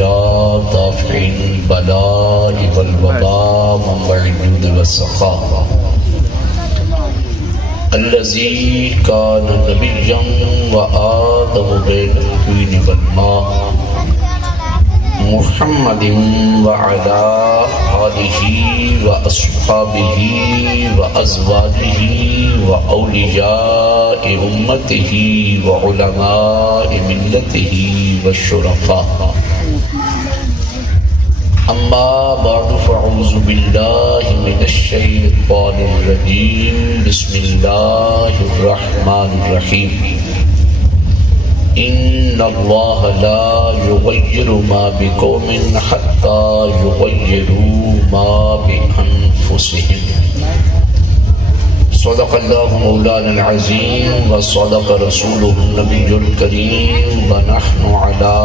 يا دافع البلاء والوباء منبع الجود والسخاء الذي كان نبيا وآدم بين الطين والماء محمد وعلى آله وأصحابه وأزواجه وأولياء أمته وعلماء ملته والشرفاء أما بعد فأعوذ بالله من الشيطان الرجيم بسم الله الرحمن الرحيم إن الله لا يغير ما بقوم حتى يغيروا ما بأنفسهم صدق الله مولانا العظيم وصدق رسوله النبي الكريم ونحن على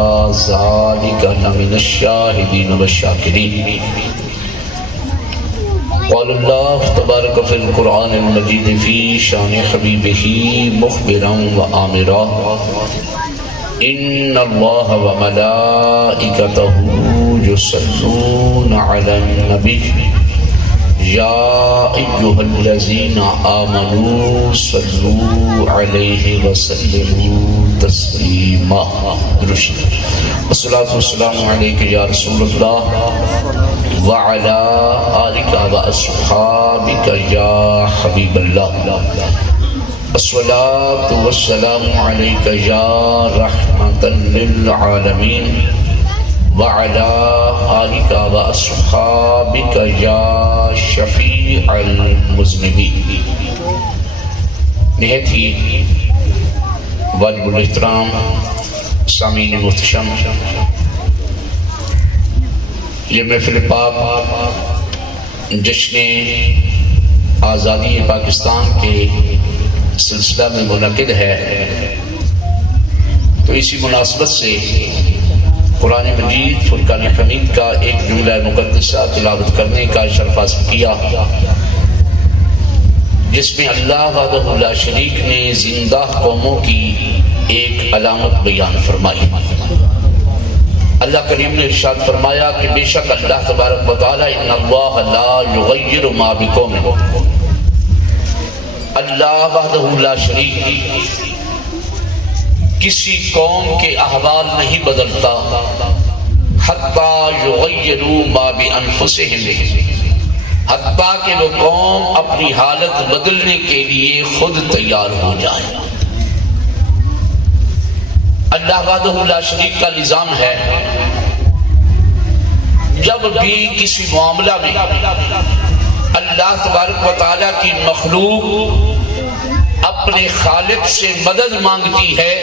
ذلك لمن الشاهدين والشاكرين قال الله تبارك في القرآن المجيد في شان حبيبه مخبرا وآمرا إن الله وملائكته يصلون على النبي يا أيها الذين آمنوا صلوا عليه وسلموا تسليما والصلاة والسلام عليك يا رسول الله وعلى آلك وأصحابك يا حبيب الله الصلاة والسلام عليك يا رحمة للعالمين وعلى آلك وأصحابك يا شفيع المذنبين نہایت ہی واجب الاحترام سامعین محتشم، یہ محفل پاک جشن آزادی پاکستان کے سلسلہ میں منعقد ہے، تو اسی مناسبت سے قرآن مجید فرقان حمید کا ایک جملہ مقدسہ تلاوت کرنے کا شرف حاصل کیا، جس میں اللہ وحدہ لا شریک نے زندہ قوموں کی ایک علامت بیان فرمائی۔ اللہ کریم نے ارشاد فرمایا کہ بے شک اللہ تبارک و تعالی ان اللہ لا یغیر ما بقوم، اللہ وحدہ لا شریک کسی قوم کے احوال نہیں بدلتا حتیٰ یغیروا ما بانفسہم، حتیٰ کہ وہ قوم اپنی حالت بدلنے کے لیے خود تیار ہو جائے۔ اللہ وحدہ لا شریک کا نظام ہے، جب بھی کسی معاملہ میں اللہ تبارک و تعالیٰ کی مخلوق اپنے خالق سے مدد مانگتی ہے،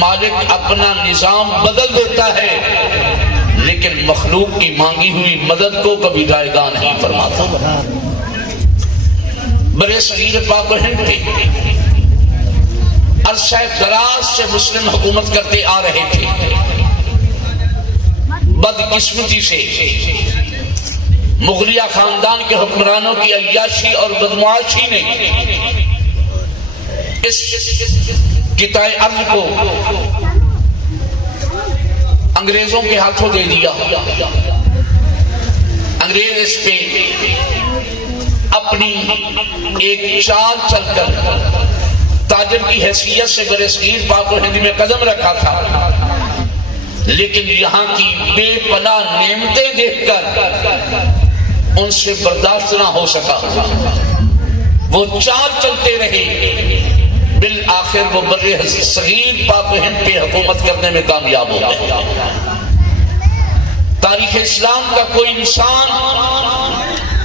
مالک اپنا نظام بدل دیتا ہے، لیکن مخلوق کی مانگی ہوئی مدد کو کبھی رائیگاں نہیں فرماتا۔ برے صغیر پاک و ہند کے عرصہ دراز سے مسلم حکومت کرتے آ رہے تھے، بدقسمتی سے مغلیہ خاندان کے حکمرانوں کی عیاشی اور بدمعاشی نے اس قطع ارض کو انگریزوں کے ہاتھوں دے دیا۔ انگریز اس پہ اپنی ایک چال چل کر تاجر کی حیثیت سے برے صغیر پاک و ہند میں قدم رکھا تھا، لیکن یہاں کی بے پناہ نعمتیں دیکھ کر ان سے برداشت نہ ہو سکا، وہ چال چلتے رہے، بالآخر وہ برے صغیر پاک و ہند پہ حکومت کرنے میں کامیاب ہو گئے۔ تاریخ اسلام کا کوئی انسان،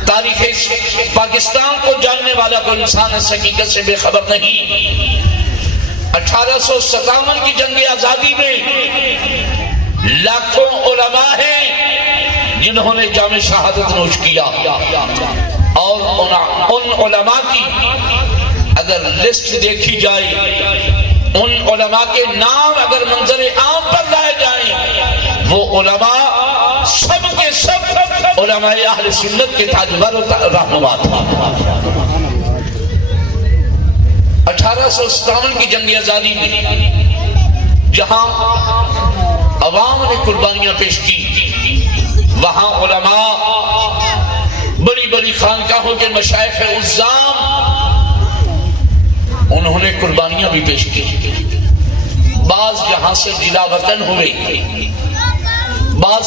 تاریخ پاکستان کو جاننے والا کوئی انسان اس حقیقت سے بے خبر نہیں۔ 1857 کی جنگ آزادی میں لاکھوں علماء ہیں جنہوں نے جام شہادت نوش کیا، اور ان علماء کی اگر لسٹ دیکھی جائے، ان علماء کے نام اگر منظر عام پر لائے جائیں، وہ علماء سب کے سب علماء اہل سنت کے تاجور و رہنما تھا۔ 1857 کی جنگ آزادی میں جہاں عوام نے قربانیاں پیش کی، وہاں علماء، بڑی بڑی خانقاہوں کے مشائخ عظام، انہوں نے قربانیاں بھی پیش کی۔ بعض یہاں سے جلا وطن ہوئے، بعض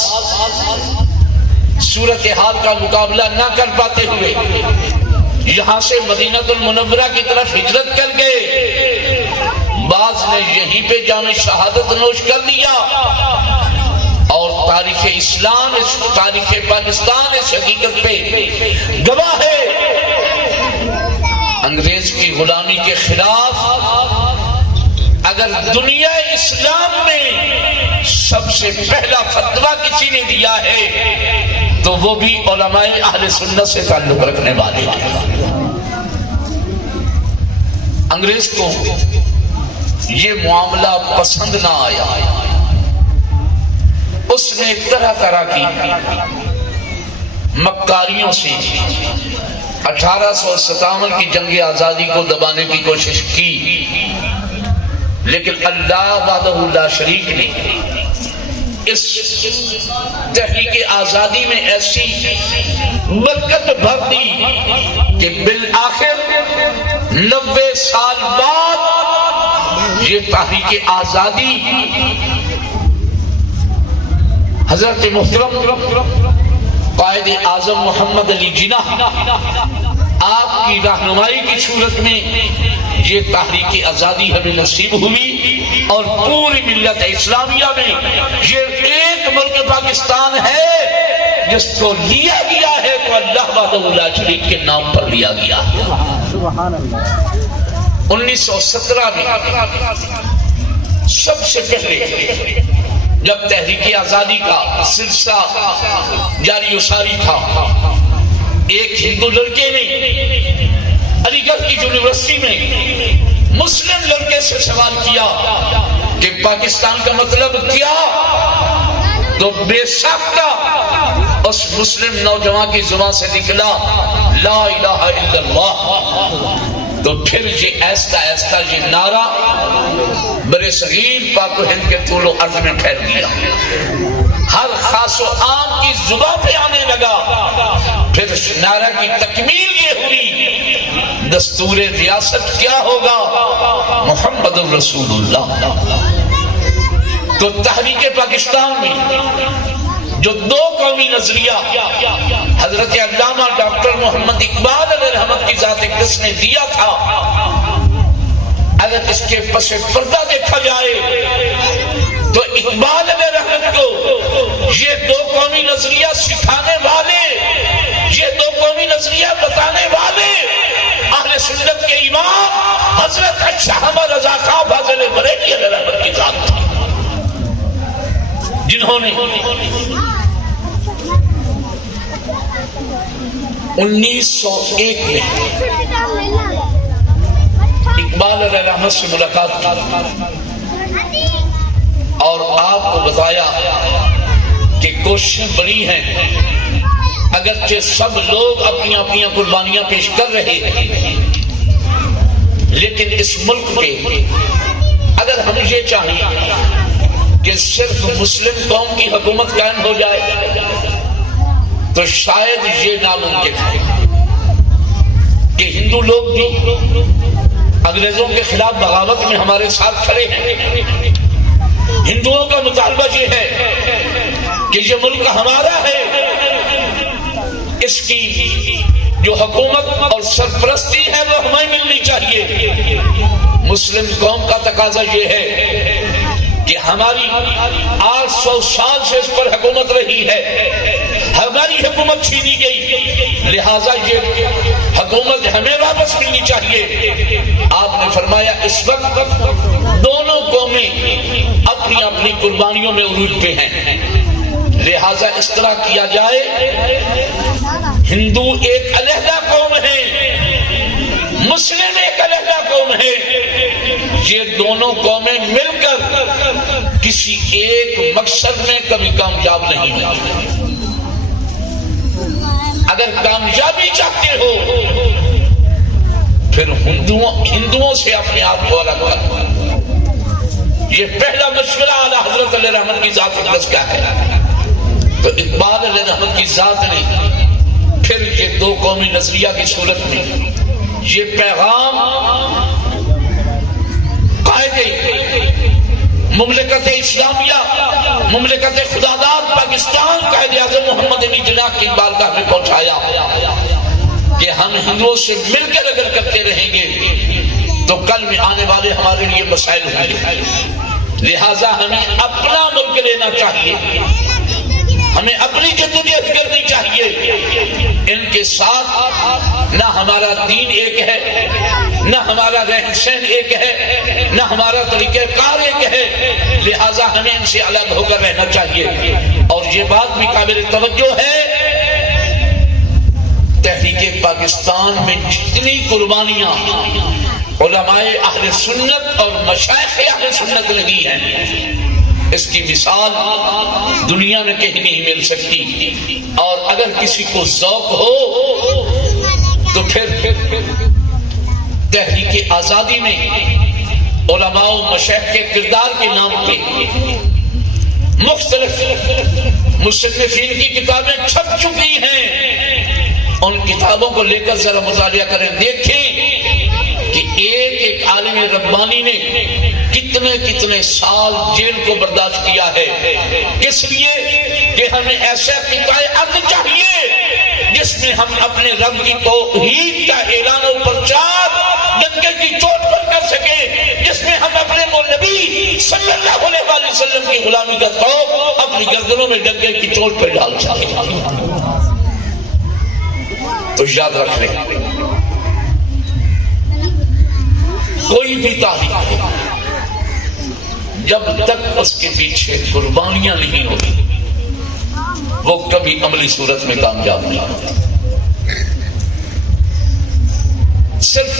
صورتحال کا مقابلہ نہ کر پاتے ہوئے یہاں سے مدینہ المنورہ کی طرف ہجرت کر گئے، بعض نے یہیں پہ جام شہادت نوش کر لیا، اور تاریخ اسلام، تاریخ پاکستان اس حقیقت پہ گواہ ہے، انگریز کی غلامی کے خلاف اگر دنیا اسلام میں سب سے پہلا فتویٰ کسی نے دیا ہے تو وہ بھی علماء اہل سنت سے تعلق رکھنے والے ہیں۔ انگریز کو یہ معاملہ پسند نہ آیا، اس نے طرح طرح کی مکاریوں سے 1857 کی جنگ آزادی کو دبانے کی کوشش کی، لیکن اللہ وحدہ لا شریک نے اس تحریک آزادی میں ایسی برکت بھر دی کہ بالآخر 90 سال بعد یہ تحریک آزادی حضرت محترم قائد اعظم محمد علی جناح آپ کی رہنمائی کی صورت میں یہ تحریک آزادی ہمیں نصیب ہوئی، اور پوری ملت اسلامیہ میں یہ ایک ملک پاکستان ہے جس کو لیا گیا ہے تو اللہ وحدہ لا شریک کے نام پر لیا گیا۔ 1917 میں سب سے پہلے جب تحریک آزادی کا سلسلہ جاری و ساری تھا، ایک ہندو لڑکے نے علی گڑھ کی یونیورسٹی میں مسلم لڑکے سے سوال کیا کہ پاکستان کا مطلب کیا، تو بے ساختہ اس مسلم نوجوان کی زبان سے نکلا لا الہ الا اللہ۔ تو پھر یہ ایسا ایسا یہ نعرہ برے صغیر پاک و ہند کے طول و عرض میں پھیل گیا، ہر خاص و عام کی زبان پہ آنے لگا۔ پھر اس نعرہ کی تکمیل یہ ہوئی، دستور ریاست کیا ہوگا؟ محمد الرسول اللہ۔ تو تحریک پاکستان میں جو دو قومی نظریہ حضرت علامہ ڈاکٹر محمد اقبال علیہ رحمت کی ذات اقدس نے دیا تھا، اگر اس کے پس پردہ دیکھا جائے تو اقبال علیہ رحمت کو یہ دو قومی نظریہ سکھانے والے، یہ دو قومی نظریہ بتانے والے اہل سنت کے امام حضرت شاہمہ رضا خان فاضل بریلوی علیہ رحمت کی ذات تھی، جنہوں نے 1901 میں اقبال علیہ رحمت سے ملاقات کی اور آپ کو بتایا کہ کوششیں بڑی ہیں، اگرچہ سب لوگ اپنی اپنی قربانیاں پیش کر رہے ہیں، لیکن اس ملک پہ اگر ہم یہ چاہیں کہ صرف مسلم قوم کی حکومت قائم ہو جائے تو شاید یہ ناممکن ہے کہ ہندو لوگ بھی انگریزوں کے خلاف بغاوت میں ہمارے ساتھ کھڑے ہیں۔ ہندوؤں کا مطالبہ یہ ہے کہ یہ ملک ہمارا ہے، اس کی جو حکومت اور سرپرستی ہے وہ ہمیں ملنی چاہیے۔ مسلم قوم کا تقاضا یہ ہے کہ ہماری 800 سال سے اس پر حکومت رہی ہے، ہماری حکومت چھینی گئی، لہٰذا یہ حکومت ہمیں واپس ملنی چاہیے۔ آپ نے فرمایا اس وقت دونوں قومیں اپنی اپنی قربانیوں میں عروج پہ ہیں، لہٰذا اس طرح کیا جائے، ہندو ایک علیحدہ قوم ہے، مسلم ایک علیحدہ قوم ہے، یہ دونوں قومیں مل کر کسی ایک مقصد میں کبھی کامیاب نہیں ہوئی۔ اگر کامیابی چاہتے ہو پھر ہندوؤں سے اپنے آپ کو الگ کر، یہ پہلا مشورہ اعلیٰ حضرت علیہ رحمت کی ذات اقدس کا ہے. تو اقبال علیہ رحمت کی ذات نے پھر یہ دو قومی نظریہ کی صورت میں یہ پیغام قائد مملکت اسلامیہ، مملکت خداداد پاکستان قائد اعظم محمد علی جناح کی بارگاہ میں پہنچایا کہ ہم ہندوؤں سے مل کر اگر کرتے رہیں گے تو کل میں آنے والے ہمارے لیے مسائل ہوں گے. لہذا ہمیں اپنا ملک لینا چاہیے، ہمیں اپنی جدوجہد کرنی چاہیے. ان کے ساتھ نہ ہمارا دین ایک ہے، نہ ہمارا رہن سہن ایک ہے، نہ ہمارا طریقہ کار ایک ہے. لہذا ہمیں ان سے الگ ہو کر رہنا چاہیے. اور یہ بات بھی قابل توجہ ہے، تحریک پاکستان میں جتنی قربانیاں علماء اہل سنت اور مشائخ اہل سنت لگی ہیں، اس کی مثال دنیا میں کہیں نہیں مل سکتی. اور اگر کسی کو ذوق ہو تو پھر تحریک آزادی میں علماء و مشائخ کے کردار کے نام پہ مختلف مصنفین کی کتابیں چھپ چکی ہیں. ان کتابوں کو لے کر ذرا مطالعہ کریں، دیکھیں کہ ایک ایک عالم ربانی نے کتنے کتنے سال جیل کو برداشت کیا ہے. اس لیے کہ ہمیں ایسا فقہ عدل چاہیے جس میں ہم اپنے رب کی توحید کا اعلان و پرچار ڈنکے کی چوٹ پر کر سکیں، جس میں ہم اپنے نبی صلی اللہ علیہ وآلہ وسلم کی غلامی کا طوق اپنی گردنوں میں ڈنکے کی چوٹ پر ڈال سکیں. تو یاد رکھ لیں، کوئی بھی تحریک جب تک اس کے پیچھے قربانیاں نہیں ہوتی وہ کبھی عملی صورت میں کامیاب نہیں ہوتی. صرف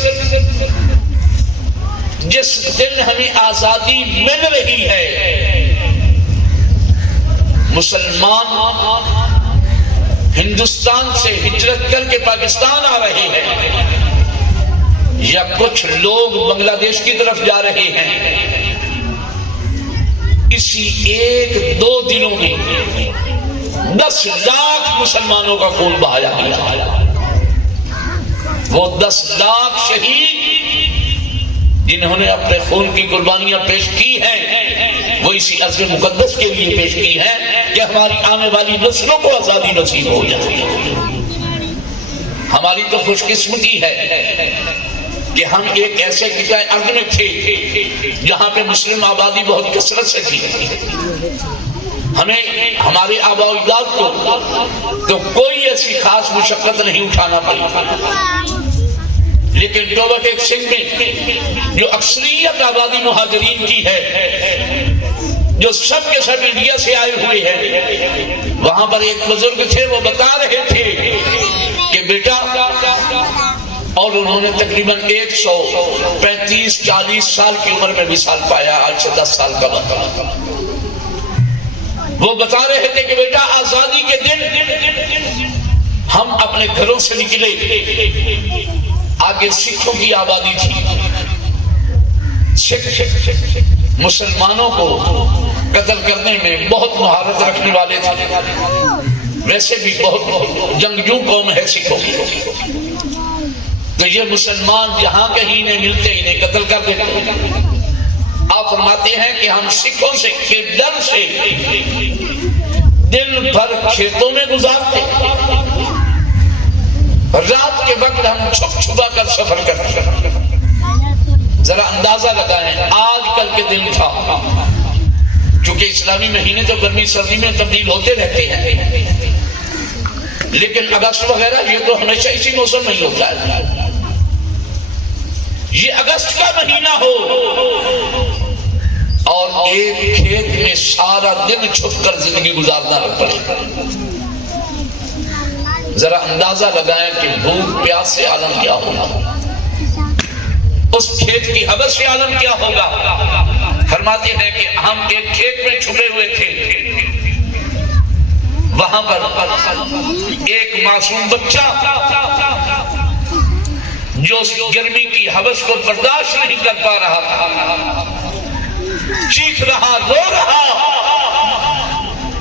جس دن ہمیں آزادی مل رہی ہے، مسلمان ہندوستان سے ہجرت کر کے پاکستان آ رہے ہیں یا کچھ لوگ بنگلہ دیش کی طرف جا رہے ہیں، اسی ایک دو دنوں میں 10 لاکھ مسلمانوں کا خون بہایا گیا. وہ 10 لاکھ شہید جنہوں نے اپنے خون کی قربانیاں پیش کی ہیں، وہ اسی عزم مقدس کے لیے پیش کی ہیں کہ ہماری آنے والی نسلوں کو آزادی نصیب ہو جائے. ہماری تو خوش قسمتی ہے کہ ہم ایک ایسے قطع ارض میں تھے جہاں پہ مسلم آبادی بہت کثرت سے تھی. ہمیں ہمارے آباء و اجداد کو تو کوئی ایسی خاص مشقت نہیں اٹھانا پڑی. لیکن ٹوبہ ٹیک سنگھ میں جو اکثریت آبادی مہاجرین کی ہے، جو سب کے سب انڈیا سے آئے ہوئے ہیں، وہاں پر ایک بزرگ تھے، وہ بتا رہے تھے کہ بیٹا، اور انہوں نے تقریباً 135-40 سال کی عمر میں وصال پایا، آج سے 10 سال کا وقت. وہ بتا رہے تھے کہ بیٹا، آزادی کے دن ہم اپنے گھروں سے نکلے، آگے سکھوں کی آبادی تھی، سکھ مسلمانوں کو قتل کرنے میں بہت مہارت رکھنے والے تھے. ویسے بھی بہت جنگجو قوم ہے سکھوں کی. تو یہ مسلمان جہاں کہیں نہیں ملتے انہیں قتل کر دیتے. آپ فرماتے ہیں کہ ہم سکھوں سے کے ڈر سے دن بھر کھیتوں میں گزارتے، رات کے وقت ہم چھپ چھپا کر سفر کرتے. ذرا اندازہ لگائیں، آج کل کے دن تھا، چونکہ اسلامی مہینے تو گرمی سردی میں تبدیل ہوتے رہتے ہیں، لیکن اگست وغیرہ یہ تو ہمیشہ اسی موسم میں ہی ہوتا ہے. یہ اگست کا مہینہ ہو اور ایک کھیت میں سارا دن چھپ کر زندگی گزارنا پڑے. ذرا اندازہ لگائیں کہ بھوک پیاس سے عالم کیا ہوگا، اس کھیت کی حبس سے عالم کیا ہوگا. فرماتے ہیں کہ ہم ایک کھیت میں چھپے ہوئے تھے، وہاں پر ایک معصوم بچہ جو گرمی کی حبس کو برداشت نہیں کر پا رہا تھا، چیخ رہا، رو رہا،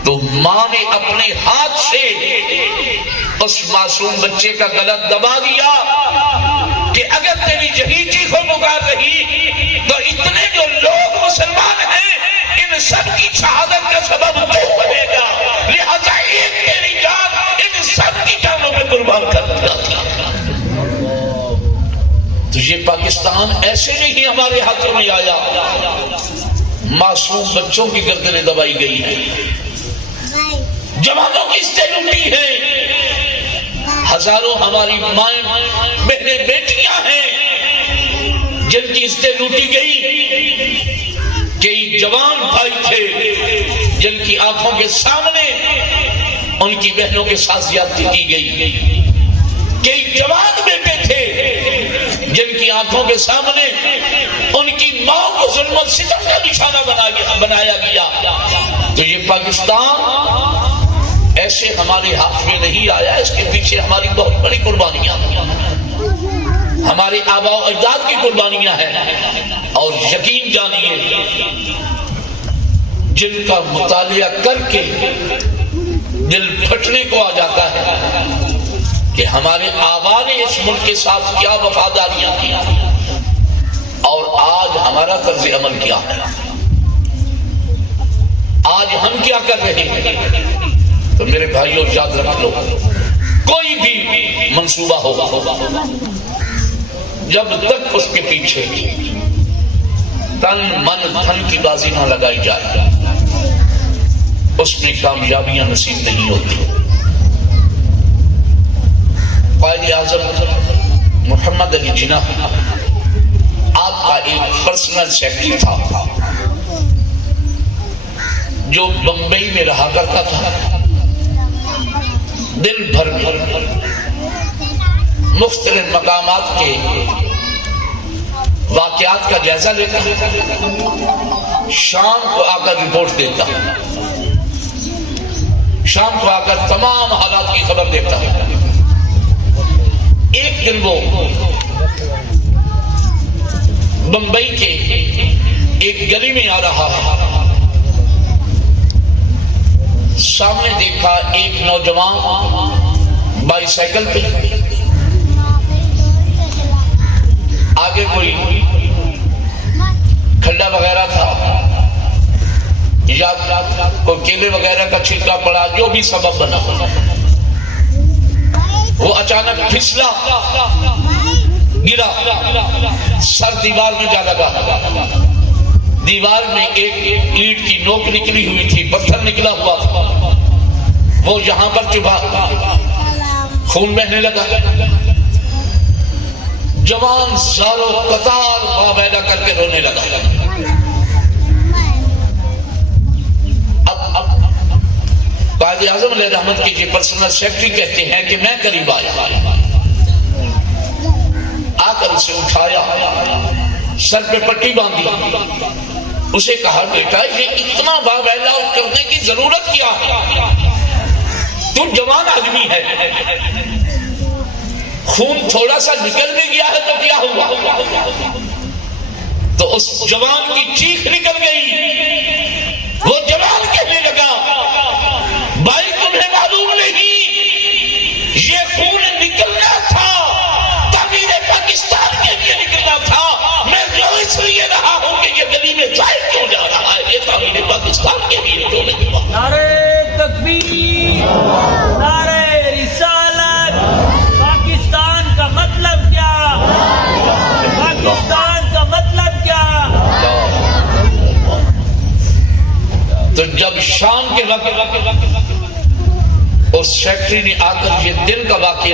تو ماں نے اپنے ہاتھ سے اس معصوم بچے کا گلا دبا دیا کہ اگر تیری یہی چیخ و پکار رہی تو اتنے جو لوگ مسلمان ہیں ان سب کی شہادت کا سبب تو بنے گا، لہذا ایک تیری جان ان سب کی جانوں میں قربان کر دیا تھا۔ تو یہ پاکستان ایسے نہیں ہمارے ہاتھوں میں آیا، معصوم بچوں کی گردنیں دبائی گئی ہیں، جوانوں کی عزتیں لوٹی ہیں، ہزاروں ہماری مائیں بہنیں بیٹیاں ہیں جن کی عزتیں لوٹی گئی، کئی جوان بھائی تھے جن کی آنکھوں کے سامنے ان کی بہنوں کے ساتھ زیادتی کی گئی، کئی جوان بیٹے تھے جن کی آنکھوں کے سامنے ان کی ماں کو ظلم و ستم کا نشانہ بنایا گیا۔ تو یہ پاکستان ایسے ہمارے ہاتھ میں نہیں آیا، اس کے پیچھے ہماری بہت بڑی قربانیاں ہیں، ہمارے آباء و اجداد کی قربانیاں ہیں، اور یقین جانیے جن کا مطالعہ کر کے دل پھٹنے کو آ جاتا ہے کہ ہمارے آباء نے اس ملک کے ساتھ کیا وفاداریاں کی اور آج ہمارا طرز عمل کیا ہے، آج ہم کیا کر رہے ہیں۔ تو میرے بھائیوں یاد رکھ لو، کوئی بھی منصوبہ ہوگا جب تک اس کے پیچھے تن من دھن کی بازی نہ لگائی جائے اس میں کامیابیاں نصیب نہیں ہوتی۔ قائد اعظم محمد علی جناح آپ کا ایک پرسنل سیکرٹری تھا جو بمبئی میں رہا کرتا تھا، دن بھر مختلف مقامات کے واقعات کا جائزہ لیتا، شام کو آ کر رپورٹ دیتا، شام کو آ کر تمام حالات کی خبر دیتا۔ ایک دن وہ بمبئی کے ایک گلی میں آ رہا ہے، سامنے دیکھا ایک نوجوان بائی سائیکل پہ، آگے کوئی کھڈا وغیرہ تھا یا کوئی کیلے وغیرہ کا چھلکا پڑا، جو بھی سبب بنا، وہ اچانک پھسلا، گرا، سر دیوار میں جا لگا، دیوار میں ایک اینٹ کی نوک نکلی ہوئی تھی، پتھر نکلا ہوا تھا، وہ یہاں پر چبھا، خون بہنے لگا، جوان زارو قطار مابینا کر کے رونے لگا۔ اب قائد اعظم علیہ رحمت کی جی پرسنل سیکرٹری کہتے ہیں کہ میں قریب آیا، آ کر اسے اٹھایا، سر پہ پٹی باندھی، اسے کہا بیٹا یہ اتنا بابیلا کرنے کی ضرورت کیا ہے، تو جوان آدمی ہے، خون تھوڑا سا نکل بھی گیا ہے تو کیا ہوا؟ تو اس جوان کی چیخ نکل گئی، وہ جوان کہنے لگا بھائی تمہیں معلوم نہیں یہ خون نکلنا تھا، تعمیر پاکستان کے لیے نکلنا تھا، میں جو اس لیے رہا ہوں کہ یہ گلی میں ظاہر کیوں جا رہا ہے، یہ تعمیر پاکستان کے لیے جو نکلا۔ نعرہ تکبیر، نعرہ رسالت، پاکستان کا مطلب کیا، پاکستان کا مطلب کیا۔ تو جب شام کے وقت اس سیکرٹری نے آ کر یہ دن کا واقعہ